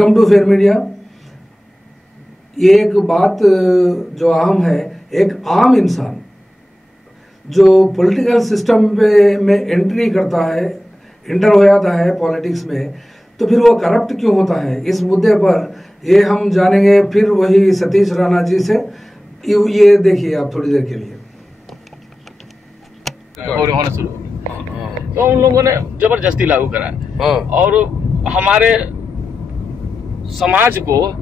Welcome to fair media. ये एक बात जो अहम है, एक आम इंसान जो पॉलिटिकल सिस्टम में एंट्री करता है, इंटर हो जाता है पॉलिटिक्स में, तो फिर वो करप्ट क्यों होता है, इस मुद्दे पर ये हम जानेंगे फिर वही सतीश राणा जी से। ये देखिए आप थोड़ी देर के लिए। और होना शुरू तो उन लोगों ने जबरदस्ती लागू करा और हमारे समाज को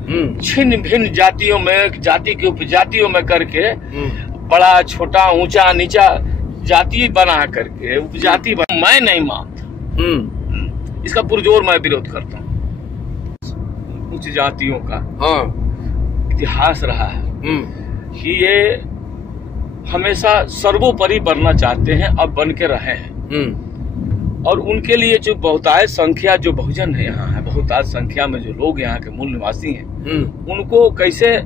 छिन्न भिन्न जातियों में, जाति के उपजातियों में करके बड़ा छोटा ऊंचा नीचा जाति बना करके उपजाति मैं नहीं मानता। इसका पुरजोर मैं विरोध करता हूँ। उच्च जातियों का इतिहास रहा है कि ये हमेशा सर्वोपरि बनना चाहते हैं, अब बन के रहे हैं। और उनके लिए जो बहुतायत संख्या जो बहुजन है यहाँ है, बहुतायत संख्या में जो लोग यहाँ के मूल निवासी हैं, उनको कैसे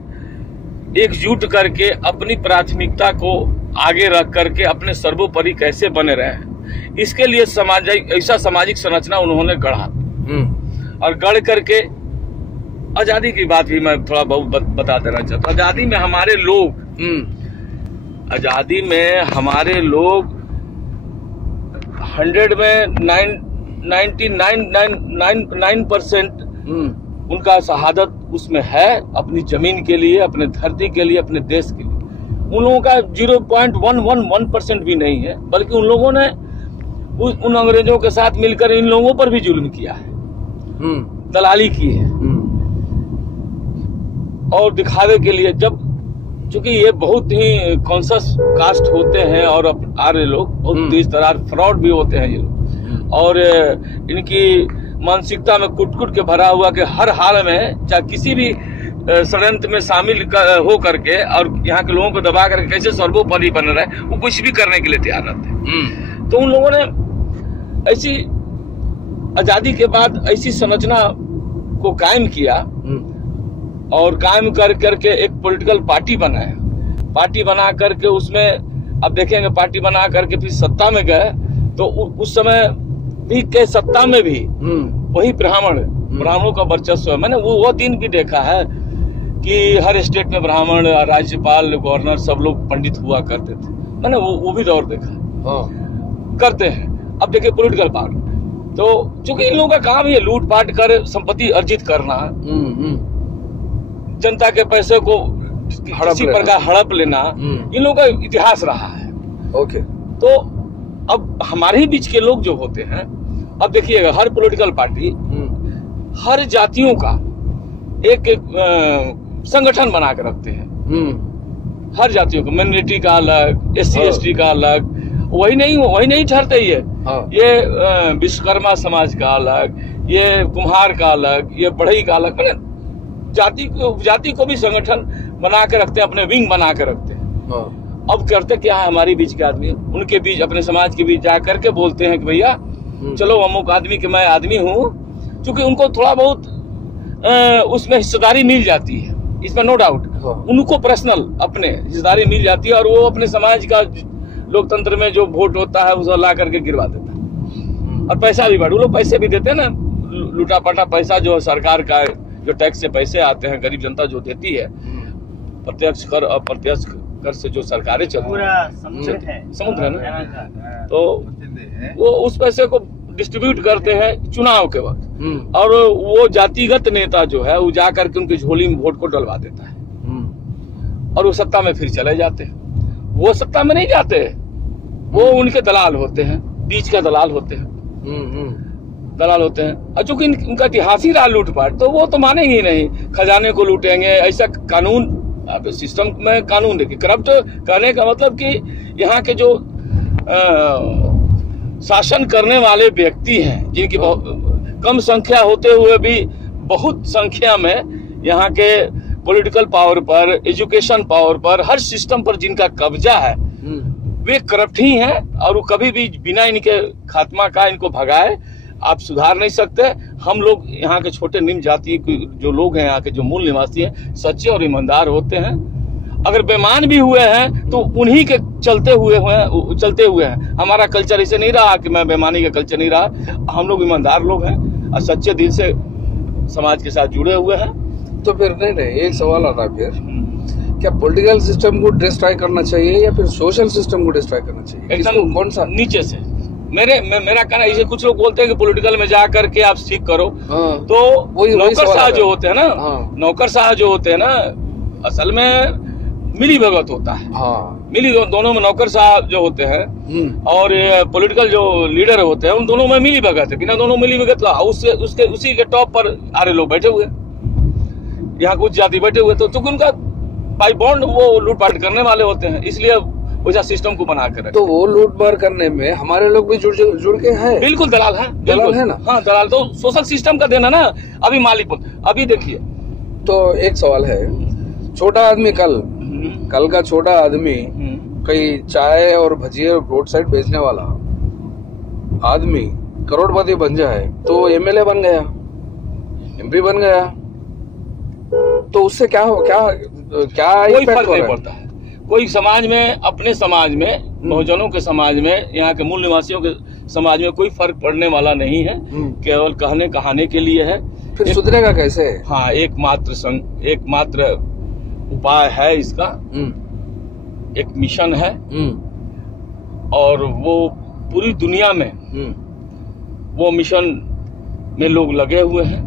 एकजुट करके अपनी प्राथमिकता को आगे रख करके अपने सर्वोपरि कैसे बने रहे हैं, इसके लिए ऐसा सामाजिक संरचना उन्होंने गढ़ा। और गढ़ करके आजादी की बात भी मैं थोड़ा बहुत बता देना चाहता हूँ। आजादी में हमारे लोग 100 में 99% उनका शहादत उसमें है, अपनी जमीन के लिए, अपने धरती के लिए, अपने देश के लिए। उन लोगों का 0.111% भी नहीं है, बल्कि उन लोगों ने उन अंग्रेजों के साथ मिलकर इन लोगों पर भी जुल्म किया है, दलाली की है। और दिखावे के लिए, जब चूंकि ये बहुत ही कॉन्शियस कास्ट होते हैं और आर्य लोग बहुत तेज तरार फ्रॉड भी होते हैं ये लोग, और इनकी मानसिकता में कुट के भरा हुआ कि हर हाल में चाहे किसी भी षड्यंत्र में शामिल हो करके और यहाँ के लोगों को दबा करके कैसे सर्वोपरि बन रहे, वो कुछ भी करने के लिए तैयार रहते हैं। तो उन लोगों ने ऐसी आजादी के बाद ऐसी संरचना को कायम किया और कायम कर करके एक पॉलिटिकल पार्टी बनाया। पार्टी बना करके उसमें अब देखेंगे, पार्टी बना करके फिर सत्ता में गए तो उस समय भी के सत्ता में भी वही ब्राह्मणों का वर्चस्व है। मैंने वो दिन भी देखा है कि हर स्टेट में ब्राह्मण, राज्यपाल, गवर्नर सब लोग पंडित हुआ करते थे। मैंने वो भी दौर देखा करते हैं। अब देखिए पॉलिटिकल पार्टी, तो चूंकि इन लोगों का काम ये लूटपाट कर संपत्ति अर्जित करना, जनता के पैसे को किसी प्रकार हड़प लेना, इन लोगों का इतिहास रहा है। तो अब हमारे ही बीच के लोग जो होते हैं, अब देखिएगा हर पॉलिटिकल पार्टी हर जातियों का एक संगठन बना के रखते हैं। हर जातियों का, माइनॉरिटी का अलग, SC ST का अलग, वही नहीं ठहरते ये विश्वकर्मा समाज का अलग, ये कुम्हार का अलग, ये बढ़ई का अलग, मैंने जाति को भी संगठन बना के रखते हैं, अपने विंग बना के रखते हैं। अब करते क्या है, हमारे बीच के आदमी उनके बीच, अपने समाज के बीच जा करके बोलते हैं कि भैया चलो अमुक आदमी के मैं आदमी हूँ, क्योंकि उनको थोड़ा बहुत उसमें हिस्सेदारी मिल जाती है, इसमें नो डाउट। उनको पर्सनल अपने हिस्सेदारी मिल जाती है और वो अपने समाज का लोकतंत्र में जो वोट होता है उसको ला करके गिरवा देता है। और पैसा भी बढ़, वो लोग पैसे भी देते हैं ना, लूटा पाटा पैसा जो सरकार का, जो टैक्स से पैसे आते हैं, गरीब जनता जो देती है, प्रत्यक्ष कर अप्रत्यक्ष कर से जो सरकारें चलती है, समुद्र है ना, तो वो उस पैसे को डिस्ट्रीब्यूट करते हैं चुनाव के वक्त। और वो जातिगत नेता जो है वो जा करके उनकी झोली में वोट को डलवा देता है और वो सत्ता में फिर चले जाते हैं। वो सत्ता में नहीं जाते, वो उनके दलाल होते हैं, बीच का दलाल होते हैं, दलाल होते हैं। और चूंकि उनका इतिहास ही रहा लूटपाट, तो वो तो मानेंगे ही नहीं, खजाने को लूटेंगे। ऐसा कानून, सिस्टम में कानून देखिए, करप्ट कहने का मतलब कि यहाँ के जो शासन करने वाले व्यक्ति हैं, जिनकी कम संख्या होते हुए भी बहुत संख्या में यहाँ के पॉलिटिकल पावर पर, एजुकेशन पावर पर, हर सिस्टम पर जिनका कब्जा है, वे करप्ट ही हैं। और वो कभी भी बिना इनके खात्मा का, इनको भगाए आप सुधार नहीं सकते। हम लोग यहाँ के छोटे निम्न जाति जो लोग हैं, यहाँ के जो मूल निवासी हैं, सच्चे और ईमानदार होते हैं। अगर बेईमान भी हुए हैं तो उन्हीं के चलते हुए हैं। हमारा कल्चर ऐसे नहीं रहा कि मैं बेईमानी का कल्चर नहीं रहा। हम लोग ईमानदार लोग हैं और सच्चे दिल से समाज के साथ जुड़े हुए हैं। तो फिर नहीं एक सवाल आता है फिर, क्या पॉलिटिकल सिस्टम को डिस्ट्रॉय करना चाहिए या फिर सोशल सिस्टम को डिस्ट्रॉय करना चाहिए? एकदम कौन सा? नीचे से। मेरा कहना है, कुछ लोग बोलते हैं कि पॉलिटिकल में जा करके आप सीख करो। तो नौकरशाह जो होते हैं ना, नौकरशाह जो होते हैं ना, असल में मिली भगत होता है। मिली दोनों में नौकरशाह जो होते हैं और पॉलिटिकल जो लीडर होते हैं, उन दोनों में मिली भगत है। बिना दोनों मिली भगत का उसी के टॉप पर आरे लोग बैठे हुए, यहाँ कुछ जाति बैठे हुए, तो चूंकि उनका बाई बॉन्ड वो लूटपाट करने वाले होते हैं, इसलिए वैसा सिस्टम को बना कर। तो वो लूटमार करने में हमारे लोग भी जुड़ के हैं। बिल्कुल दलाल है, दलाल है ना। हाँ दलाल तो सोशल सिस्टम का देना ना। अभी मालिक अभी देखिए, तो एक सवाल है, छोटा आदमी कल का छोटा आदमी कहीं चाय और भजिया रोड साइड बेचने वाला आदमी करोड़पति बन जाए तो एमएलए बन गया, एमपी बन गया, तो उससे क्या कोई फर्क नहीं पड़ता है। कोई समाज में, अपने समाज में, बहुजनों के समाज में, यहाँ के मूल निवासियों के समाज में कोई फर्क पड़ने वाला नहीं है। केवल कहने कहाने के लिए है। फिर सुधरेगा कैसे? हाँ, एकमात्र उपाय है इसका, एक मिशन है और वो पूरी दुनिया में वो मिशन में लोग लगे हुए हैं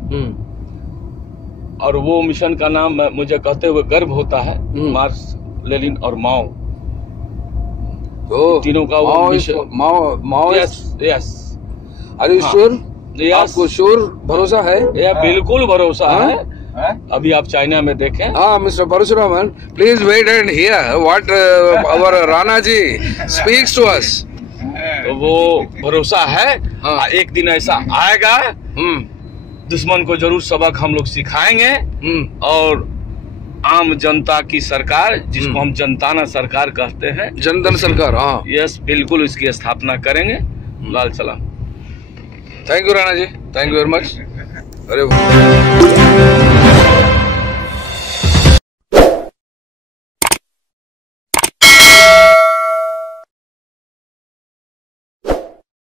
और वो मिशन का नाम मुझे कहते हुए गर्व होता है, मार्क्स, लेनिन और माओ। तीनों का वो mission. Mao. Yes. Are you sure? आपको श्योर भरोसा है? बिल्कुल भरोसा है। अभी आप चाइना में देखें। हाँ mister Parashuraman, please wait and hear what our Rana ji speaks to us. तो वो भरोसा है। एक दिन ऐसा आएगा, दुश्मन को जरूर सबक हम लोग सिखाएंगे और आम जनता की सरकार, जिसको हम जनताना सरकार कहते हैं, जनधन सरकार। हाँ यस, बिल्कुल इसकी स्थापना करेंगे। लाल सलाम। Thank you Rana ji, thank you very much. अरे